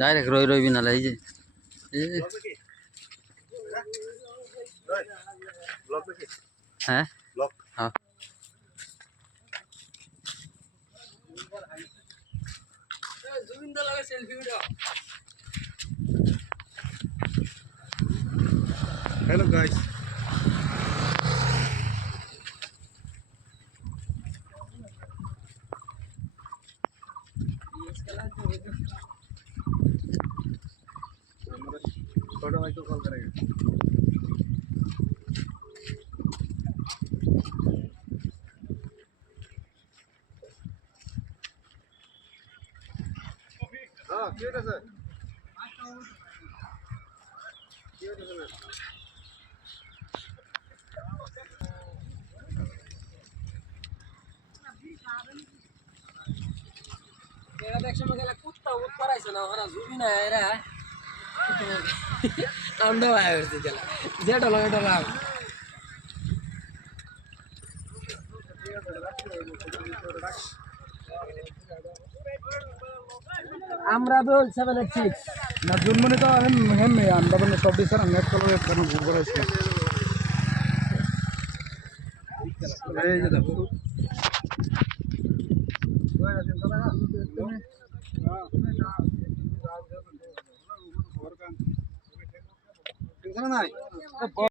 Direct রই রইবি না এই যে হ্যাঁ হ্যাঁ Hello guys. छोटा भाई को कॉल करेगा। हाँ क्यों ना सर क्यों ना सर मेरा देखो मैं क्या कुत्ता ऊपर आया ना हमारा ज़ूमी ना आया रहा अंडा आया उसे चला जेट वाला আমরা তো 786 ना जुर्मनी तो हम में यार डबल में सब सर नेट कलर करना भूल गए इसमें ये जो देखो हाँ